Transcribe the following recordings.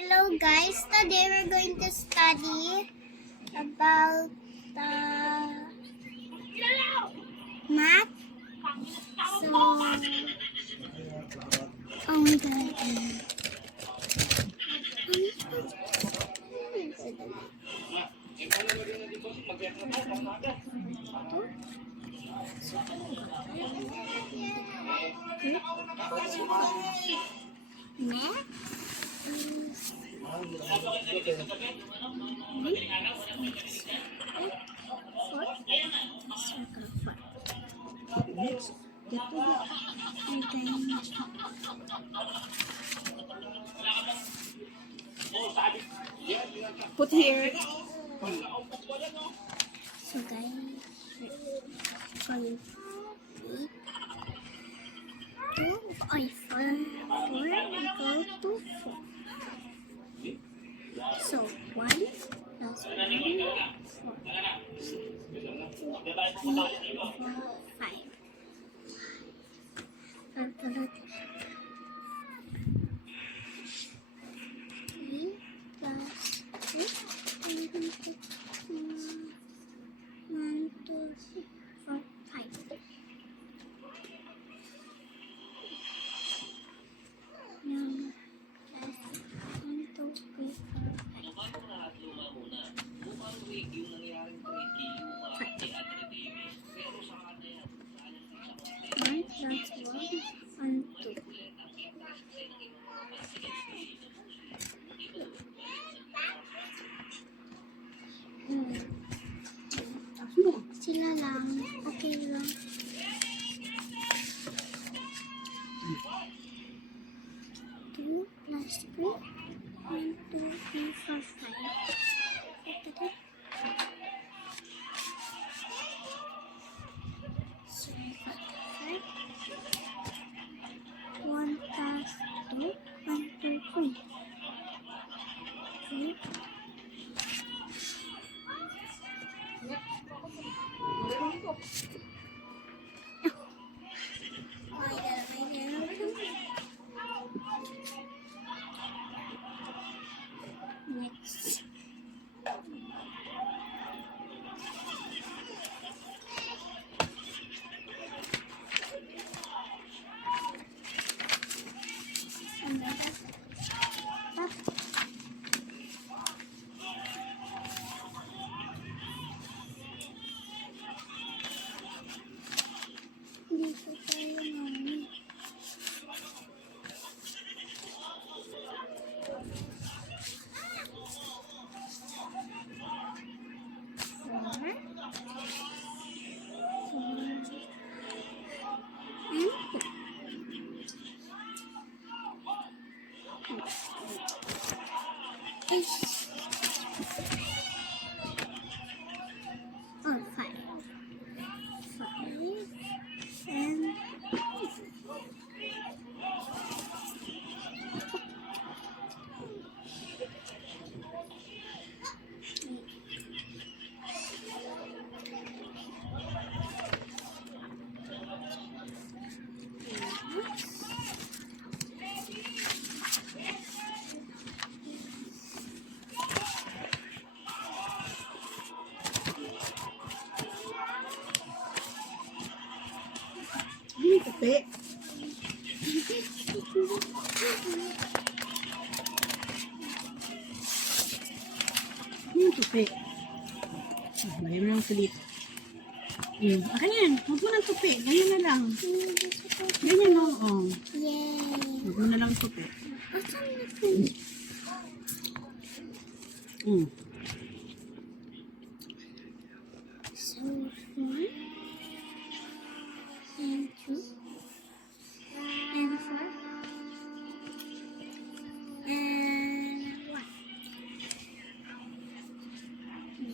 Hello guys, today we're going to study about math. So, oh my god. Next, Put here. so guys, going four equal to 4. So 1 plus 1, 4. 5. Calculate 3 plus 2. 1, 2, 3, 4, 5. Now, plus 1, 2, 3, 4, 5. One plus one, 2. Sila lang. Okay lang. 2 plus 3. 1, 2, 3, 4, 5. So, 1 plus 2. 1, 2, 3. 3. Next. Dito tayo namin. Or 5. 5 and Kape. Kape. Lagyan mo lang sulit. Akin yan. Huwag mo ng tupi. Ganyan na lang. Ganyan o. Oh. yay! Huwag mo na lang tupi. Asan na po? So, 1 and 2 and 4 and 1.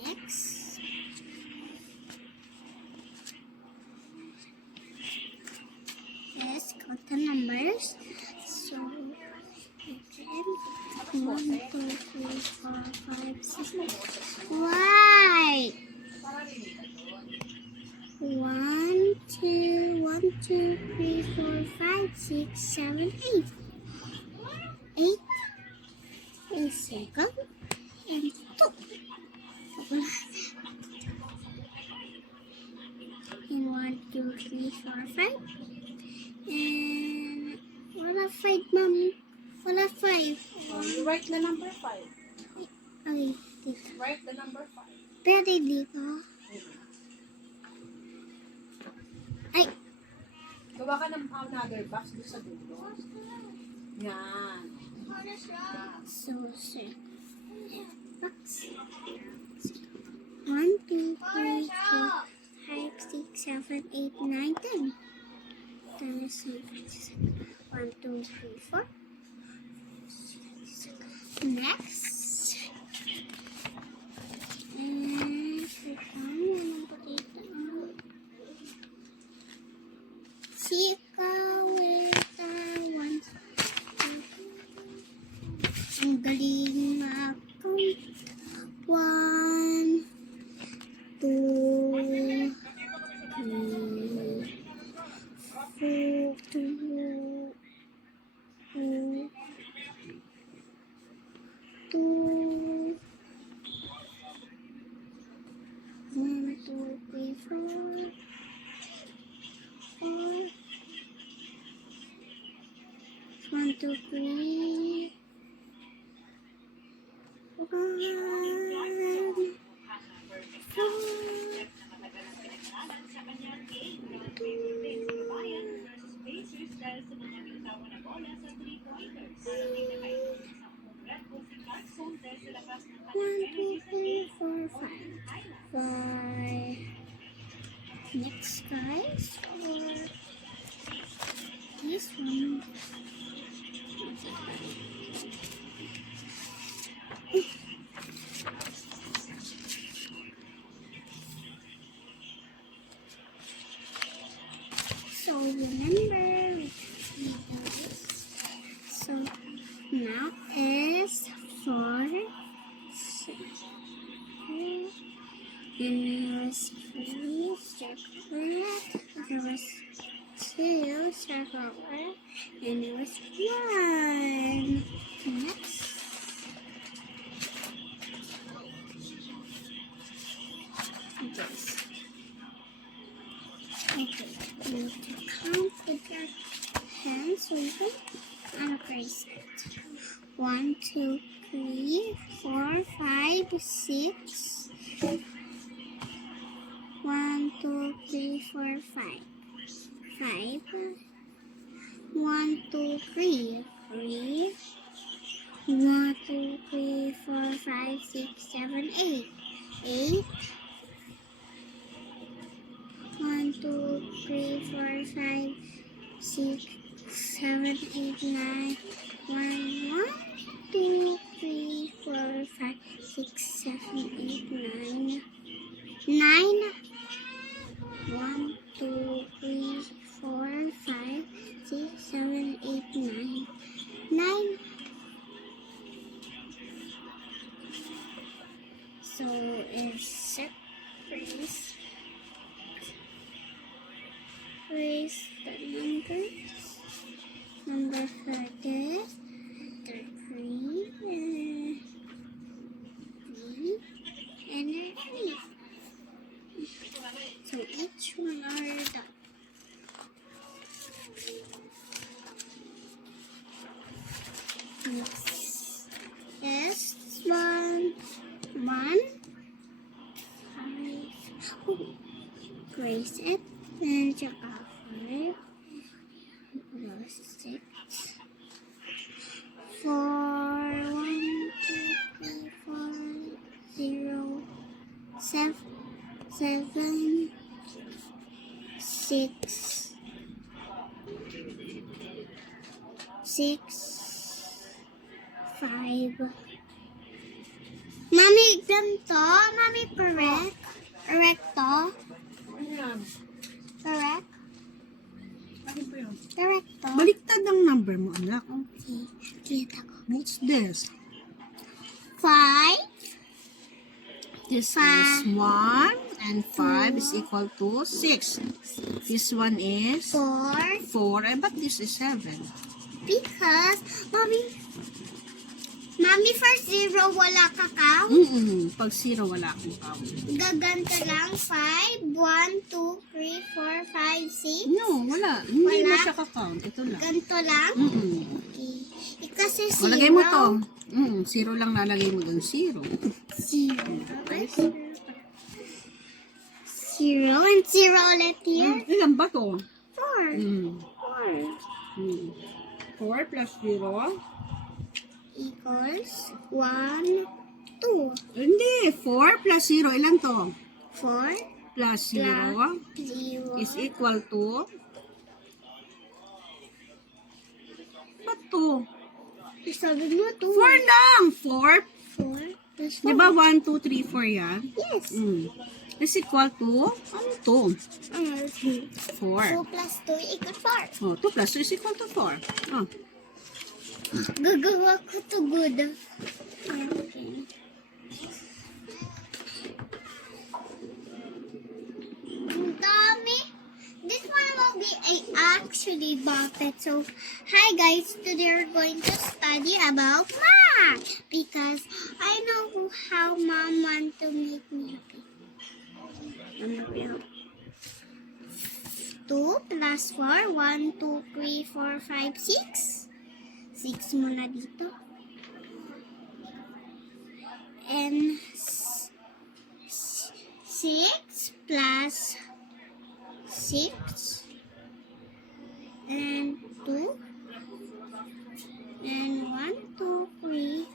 Next. Let's count the numbers. So, again, 1, 2, 3, 4, 5, 6. Why? 1, 2, 1, 2, 3, 4, 5, 6, 7, 8. 8 a circle and 2. And 1, 2, 3, 4, 5. And wala 5, Mom. Wala 5. You write the number 5. Okay, dito. Write the number 5. Pwede dito. Ay, Gawa ka ng another box doon sa dulo. Yan. so, sir. Box. 1, 2, 3, 4, 5, 6, 7, 8, 9, 10. 10 is 1, 2, 3, 4. Next. And anong pakita? Sika with one. Ang galing ako. 1, 2, 3, 4, 2, 2, 1, 2, 3, 4, 4, 1, 2, 3, 1, 2, 3, 4, 5. Next, guys, for this one. So remember, we do this. So now is 4, 6, and there was 3 circlet, there was 2 circlet, and there was 1. Next. This. Okay, you need to count with your hands so you can erase it. 1, 2, 3, 4, 5, 6. 1, 2, 3, 4, 5. 5. 1, 2, 3. 3. 1, 2, 3, 4, 5, 6, 7, 8. 8. 1, 2, 3, 4, 5, 6, 7, 8, 9. 1, 2, 3, 4, 5, 6, 7, 8, 9. 9. 1, 2, 3, 4, 5, 6, 7, 8, 9. 9. So it's set. Raise the numbers. Number for this. 3, and 3. So each one are done. Next is 1, 1, 5. Oh, raise it and check out 5. Plus 6. 4, 1, 2, 3, 4, 0, 7, 7, 6, 6, 5. Mami, ganito? Mami, correct? Correct to? Ayan. Correct? Bakit po yun? Correct to? Baliktad ang number mo, anak. Okay. Kita ko. What's this? 5. This Five. is 1 and 5 is equal to 6. This one is 4. 4. But this is 7. Because, Mommy, Mami, for 0, wala ka count? Pag 0, wala akong count. Gaganto lang. 5, 1, 2, 3, 4, 5, 6. No, wala. Hindi mo Wala? siya ka-count. Ito lang. Ganto lang? Okay. Kasi O, 0. lagay mo to. 0 lang lalagay mo dun. 0. 0. 0 and 0 ulit here. Ilan ba to? 4. 4 plus 0. Equals 1, 2. Hindi. 4 plus 0. Ilan to? 4 Plus 0 0. is equal to? Ba't to? Sabi mo 2. 4 lang. 4. 4 plus 4. Di ba 1, 2, 3, 4 yan? Yes. Is equal to? Ano to? 4. 2 plus 2 equals 4. Oh, 2 plus 2 is equal to 4. Oh. Gagawa ko to good. Okay. Ang dami. This one will be actually bucket. So, hi guys. Today we're going to study about math. Because I know how mom wants to make me happy. 2 plus 4. 1, 2, 3, 4, 5, 6. 6 muna dito. And 6 plus 6 and 2 and 1, 2, 3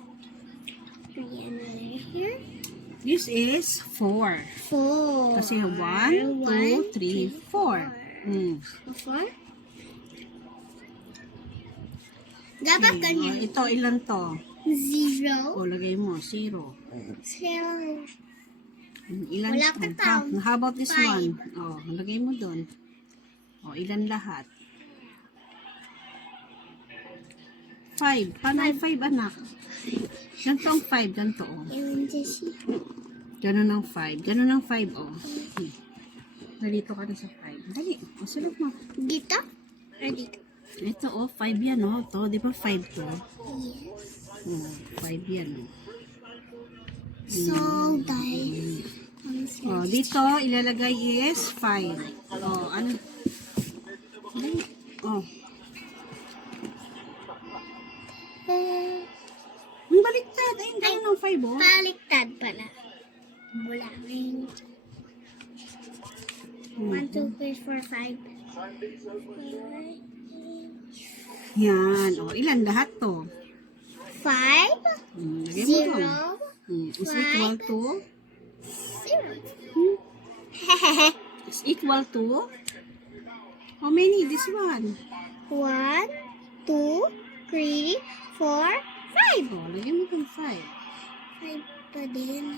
another here. This is 4. 4. Kasi 1, 2, 3, 4. 4. Dapat ganyan. Ito, ilan to? 0. O, lagay mo, 0. 0. Ilan Wala to? ka count. How about this 5. one? O, lagay mo doon. O, ilan lahat? 5. Paano ang 5, anak? Ganito ang 5, ganito, o. Ewan siya. Ganun ang 5. Ganun ang 5, o. Nalito ka na sa 5. Dali, o, sulat mo. Dito? Or dito? Ito, o, 5 yan, o. Ito, di ba 5 to? Yes. O, 5 yan, o. So, guys. O, dito, ilalagay is 5. O, ano? O, ang baliktad. Ayun, ganun ang 5, o. Baliktad pala. Wala. 1, 2, 3, 4, 5. Yan, o. Ilan lahat to? 5, Lagay mo to. 0, Is equal to? 0. Is equal to? How many? This one. 1, 2, 3, 4, 5. O, lagay mo itong 5. 5 pa din.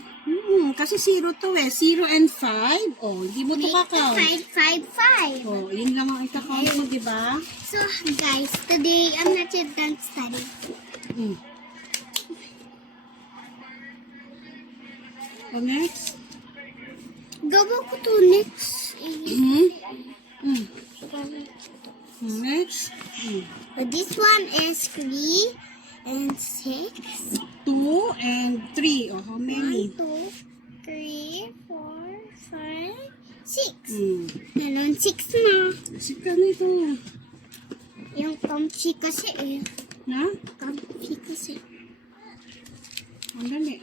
Kasi 0 to eh. 0 and 5. O, hindi mo ito kakount. 5, 5, 5. O, yun lang ang ikakount mo, di ba? So, guys, today I'm not yet done studying. O, next. Gawa ko to next. Next. But this one is 3 and 6. 2 and 3. O, how 1, many? 2, 3, 4, 5, 6. Hmm. Ganun, 6 na. Kasi ka na ito. Yung comfy kasi eh. Na? Comfy kasi. Ang dali.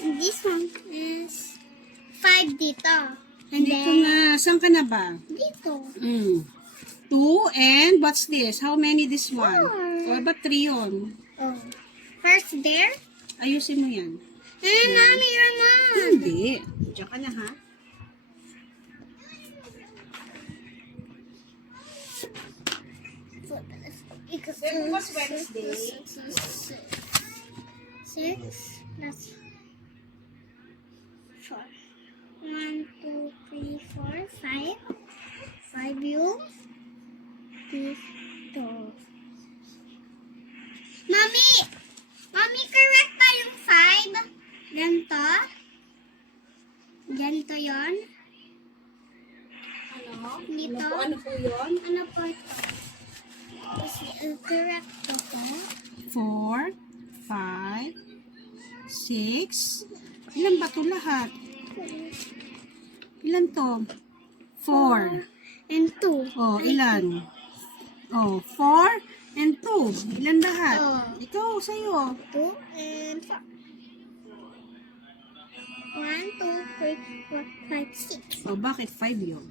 And this one is 5 dito. And Dito then, na. Saan ka na ba? dito. 2 and what's this? How many this one? 4. O, ba't 3 yun? Oh. First there. Ayusin mo yan. Mommy, your mom. Hindi. Diyan ka na, ha? Bukas Wednesday. 6 plus 4. 1, 2, 3, 4, 5. 5 yung dito. Mami! Mami, correct ba yung 5? Ganito? Ganito yon? Ano? Dito? Ano po yun? Ano po ito? Kasi, correct to po. 4, 5, 6. Ilan ba to lahat? Ilan to? 4. And 2. Oh, ilan? Oh, 4 and 2. Ilan lahat? Oh. Ikaw, sa'yo. 2 and 4. 1, 2, 3, 4, 5, 6. Oh, bakit 5 yun?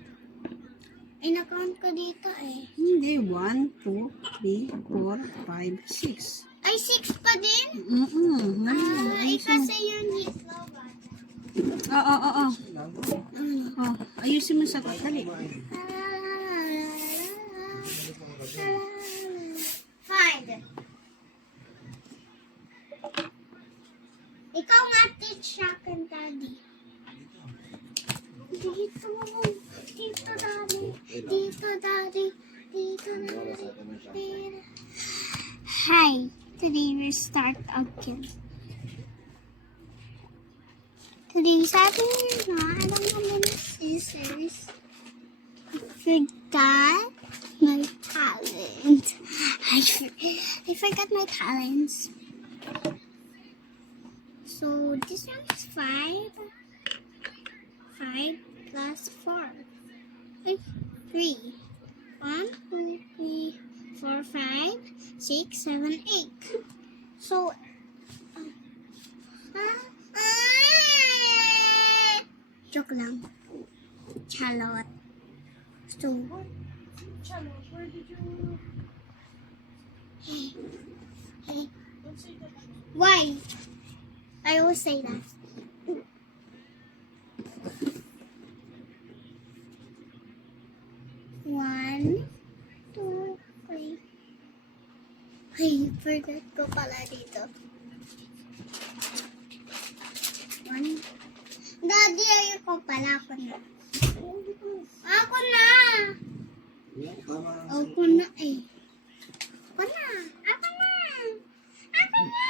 Ay, na-count ko dito eh. Hindi. 1, 2, 3, 4, 5, 6. Ay, 6 pa din? Ayusin mo. Kasi yun dito. Oo. Oh, ayusin mo sa dali. 5. Ikaw nga teach sa akin, Daddy. Dito. Dito, Daddy. Dito, Daddy. Dito, Daddy. Hi. Today we start again. Today, sabi niyo na, alam mo na scissors. I forgot my talent. I forgot my talents. So, this one is 5. 5 plus 4. 3. 1, 2, 3, 4, 5, 6, 7, 8. So, joke lang. Charlotte. So, Charlotte, where did you... hey, Don't say that. why? I always say that. One, two, three. Ay, forgot ko pala dito. One. Daddy, ayoko pala. Ako na. Ako na! Ako na eh. Ako na! Ako na! Ako na!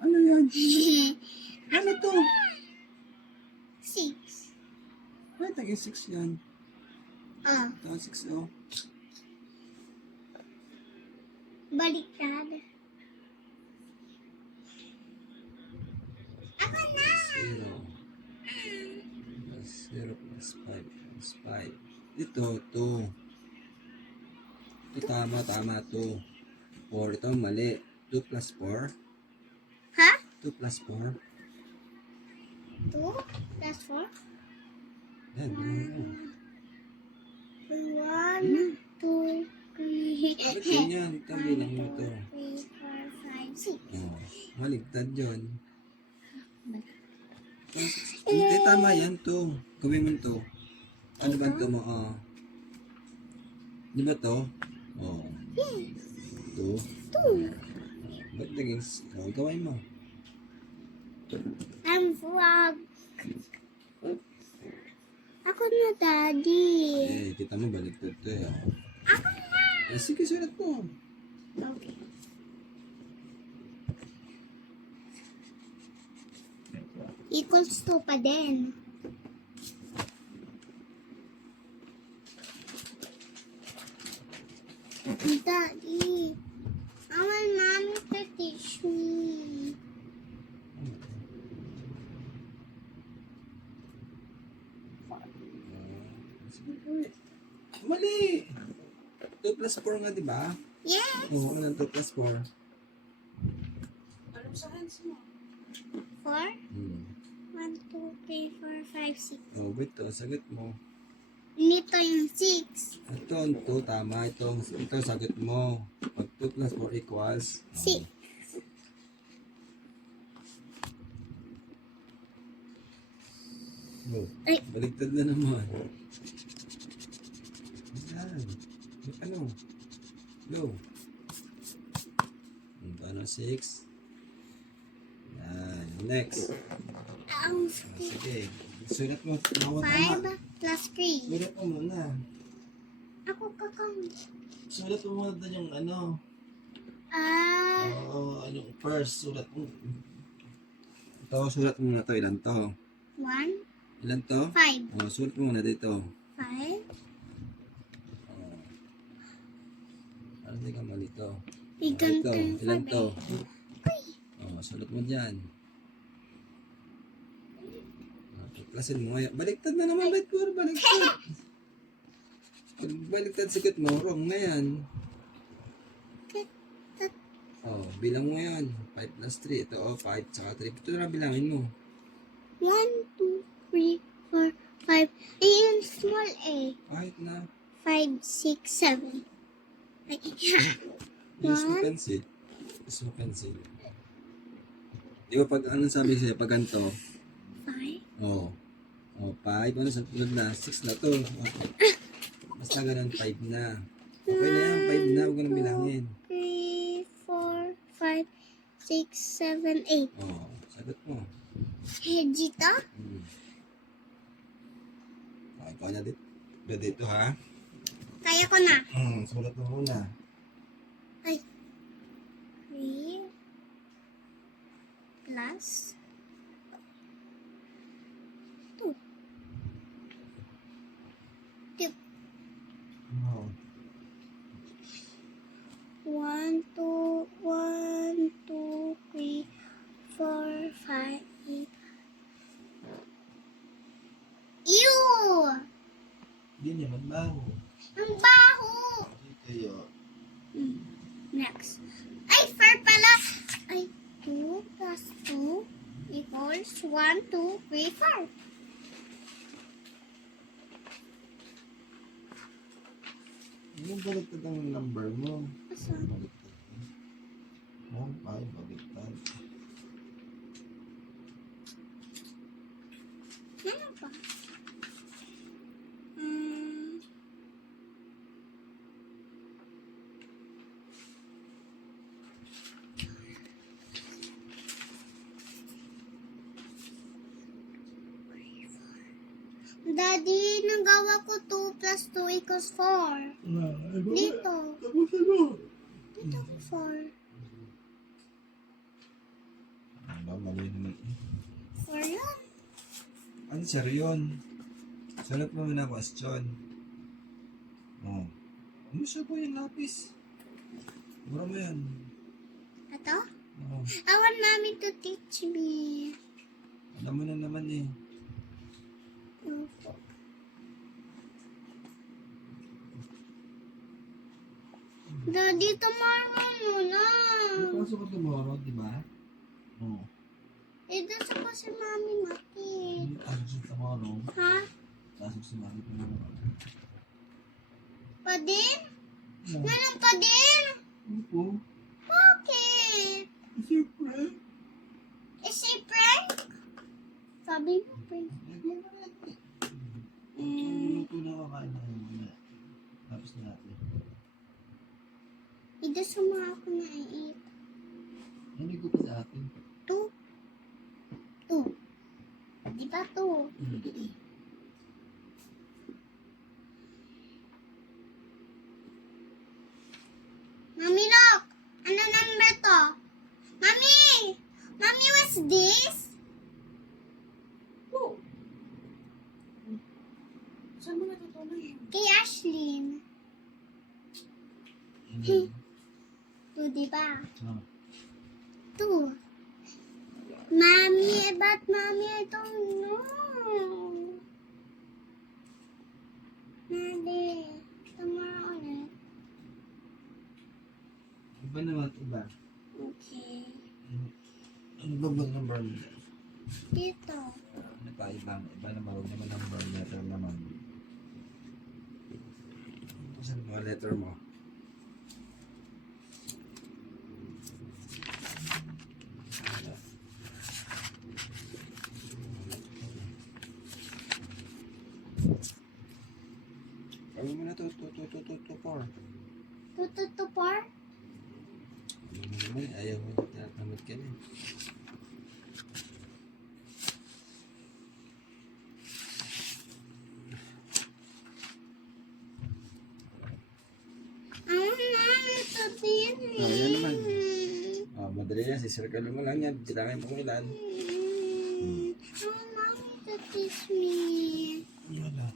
Ano yan? Ano to? 6. Ay, tagi 6 yan. Oh, Tagi 6 oh. baliktad. Ako na! 0. Plus 0 plus 5 plus 5. Ito, 2. Ito tama, 2. 4, ito mali. 2 plus 4. Ha? 2 plus 4. 2 plus 4? Yan, ano. 1, 2, 3, Bakit ganyan? Ito ang bilang mo ito. 3, 4, 5, 6. Oh, maligtad yun. Hindi, tama yan, 2. Gawin mo ito. Ano ba ito mo? Oh. Di ba ito? Oh. 2. 2. Ba't naging... Oh, gawin mo. I'm frog. Ako na, Daddy. Eh, kita mo, baligtad ito eh. Oh. Ako na. Sige, sulat mo. Okay. Equals 2 pa din. Daddy, I want mommy to teach me. Mali! 2 plus 4 nga, di ba? Yes. Oo, ano 2 plus 4? Alam sa hands mo. 4? Hmm. 1, 2, 3, 4, 5, 6. Oh, wait to, sagot mo. Nito yung 6. Ito, tama. Ito, sagot mo. Pag 2 plus 4 equals... 6. Oh, Ay. baligtad na naman. Yan. Ano? Go. Ano, 6? Yan. Next. Sige. Sulat mo. Tama. 5 plus 3. Sulat mo muna. Ako kakang. Sulat mo muna doon yung ano. Oo, yung first. Sulat mo. Ito, sulat mo muna to. Ilan to? 1, Ilan to? 5. Oh, sulat mo muna dito. 5. Ano di ka mali to? Iganto Ito, yung ilan five to? eh. Oh, sulat mo dyan. Klasin mo ngayon. Baliktad na naman, bait ko. Baliktad. Pag baliktad sikat mo, wrong na yan. Oh, bilang mo yan. 5 plus 3. Ito, oh, 5 tsaka 3. Ito na bilangin mo. 1, 2, 3, 4, 5. Eh, yung small A. Kahit na. 5, 6, 7. Ay, Use mo One. pencil. Use mo pencil. Di ba pag anong sabi sa'yo, pag ganito, 5. oh, oh, 5, ano sa tulad na, 6 na to. Okay. Basta ganun, 5 na. Okay na yan, 5 na, huwag ka nang bilangin. 3, 4, 5, 6, 7, 8. Oh, sagot mo. Dito? Okay, ikaw na dito. Dito ha. Kaya ko na. Sulat mo muna. Ay. 3 plus 2. 2. Oh. 1, 2, 1, 2, 3, 4, 5, 8. Ew! Hindi niya magbaho. Ang baho! Dito yun. Next. Ay, 4 pala. Ay, 2 plus 2 equals 1, 2, 3, 4. Yung baliktad ang number mo. Asa? Baliktad. 1, 5, baliktad. Ano ba? Hmm. Daddy, nagawa ko 2 plus 2 equals 4. Dito. Tapusin mo. Dito 4. Ano, mali naman. 4 yan. Ano sir yun? Sulat mo muna question. Oh. Ano siya po yung lapis? Mura mo yan. Ito? Oh. I want mommy to teach me. Alam mo na naman eh. Opo. Daddy, tomorrow muna. Pasok ko tomorrow, di ba? Oo. Ito sa ko si mami natin. Pasok siya tomorrow. Ha? Pasok si mami tomorrow. Pa din? Oo. Manong pa din? Opo. Bakit? Siyempre. Is she prank? Sabi mo prank. Lagyan mo natin. Ito na kakain na yun. Tapos na natin. Ito sa mga ako na i-eat. Ano ko pa sa atin? 2. 2. Di ba 2? Mami, look! Ano number to? Mami! Mami, what's this? Oh. Saan mo natutunan yun? Kay Ashlyn. 2, di ba? 2. Mommy, but mommy, I don't know. Daddy, tomorrow ulit. Iba naman, iba. Okay. Ano ba ba number mo? Dito. Ano pa, iba naman, huwag naman number, letter naman. Saan mga letter mo? Kami mo na to, 4. 2, 2, 4. Ano mo naman, ayaw mo, tinatamad ka na eh. Mami, ito din eh. Oh, yan naman. Madali yan, sisirkalo mo lang yan, bilangin mo kung ilan. Mommy to teach me. Wala.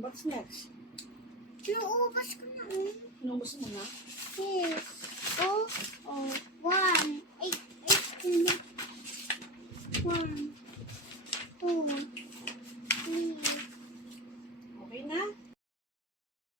What's next? Inuubos ko na. Inubos mo na? Yes. Oh, one.